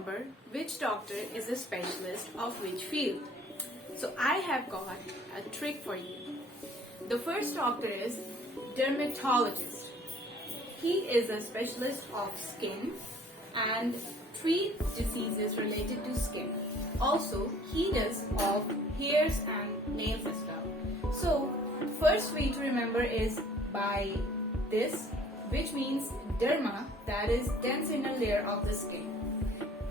remember which doctor is a specialist of which field. So I have got a trick for you. The first doctor is dermatologist. He is a specialist of skin and treats diseases related to skin. Also, he does of hairs and nails as well. So, first way to remember is by this, which means derma, that is dense inner layer of the skin.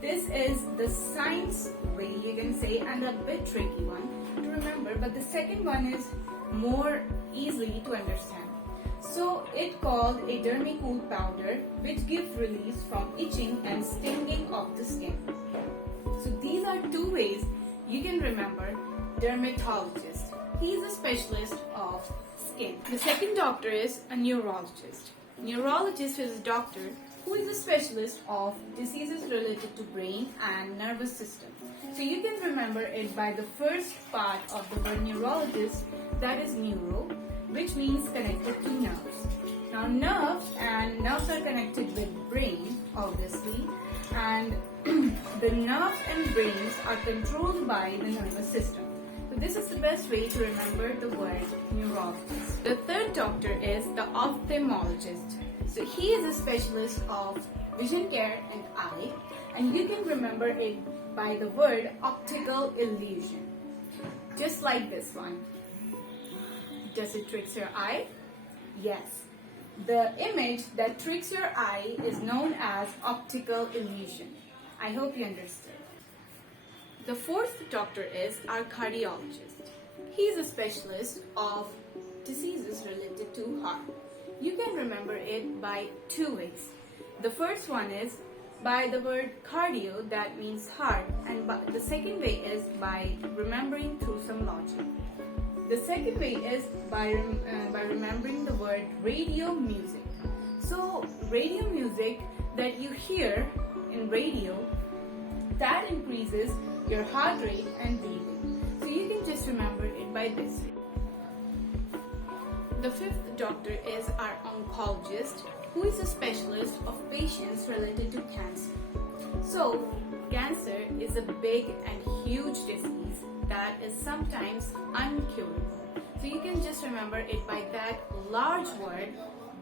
This is the science way, you can say, and a bit tricky one to remember, but the second one is more easily to understand. So it called a dermicool powder, which gives relief from itching and stinging of the skin. So these are two ways you can remember dermatologist. He is a specialist of skin. The second doctor is a neurologist. Neurologist is a doctor who is a specialist of diseases related to brain and nervous system. So you can remember it by the first part of the word neurologist, that is neuro, which means connected to nerves. Now nerves are connected with brain, obviously, and the nerves and brains are controlled by the nervous system. So this is the best way to remember the word neurologist. The third doctor is the ophthalmologist. So he is a specialist of vision care and eye, and you can remember it by the word optical illusion. Just like this one. Does it trick your eye? Yes. The image that tricks your eye is known as optical illusion. I hope you understood. The fourth doctor is our cardiologist. He is a specialist of diseases related to heart. You can remember it by two ways. The first one is by the word cardio, that means heart, and the second way is by remembering through some logic. The second way is by remembering the word radio music. So radio music that you hear in radio, that increases your heart rate and breathing. So you can just remember it by this way. The fifth doctor is our oncologist, who is a specialist of patients related to cancer. So cancer is a big and huge disease that is sometimes uncurable. So you can just remember it by that large word,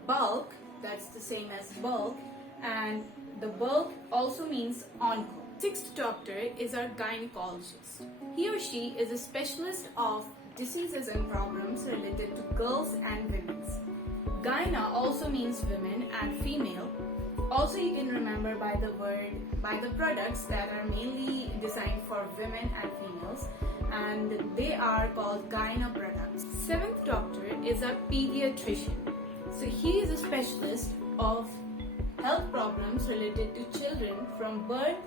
bulk, that's the same as bulk, and the bulk also means onco. Sixth doctor is our gynecologist. He or she is a specialist of diseases and problems related to girls and women's. Gyna also means women and female. Also you can remember by the products that are mainly designed for women and females, and they are called gyna products. Seventh doctor is a pediatrician. So he is a specialist of health problems related to children from birth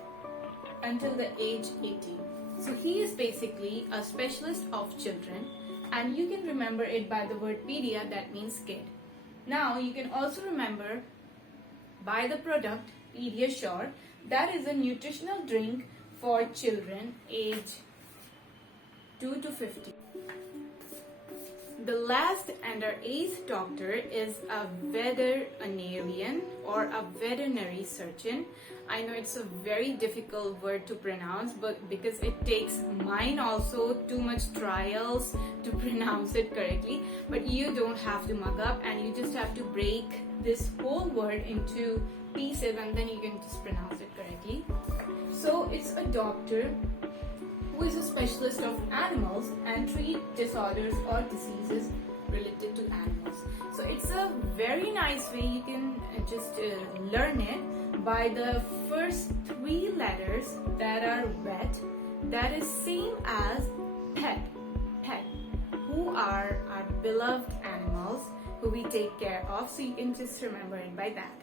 until the age 18. So he is basically a specialist of children, and you can remember it by the word pedia, that means kid. Now you can also remember by the product Pediasure, that is a nutritional drink for children age 2 to 50. The last and our eighth doctor is a veterinarian or a veterinary surgeon. I know it's a very difficult word to pronounce, but because it takes mine also too much trials to pronounce it correctly. But you don't have to mug up, and you just have to break this whole word into pieces, and then you can just pronounce it correctly. So it's a doctor who is a specialist of animals and treat disorders or diseases related to animals. So it's a very nice way you can just learn it by the first three letters that are vet, that is same as pet, who are our beloved animals who we take care of. So you can just remember it by that.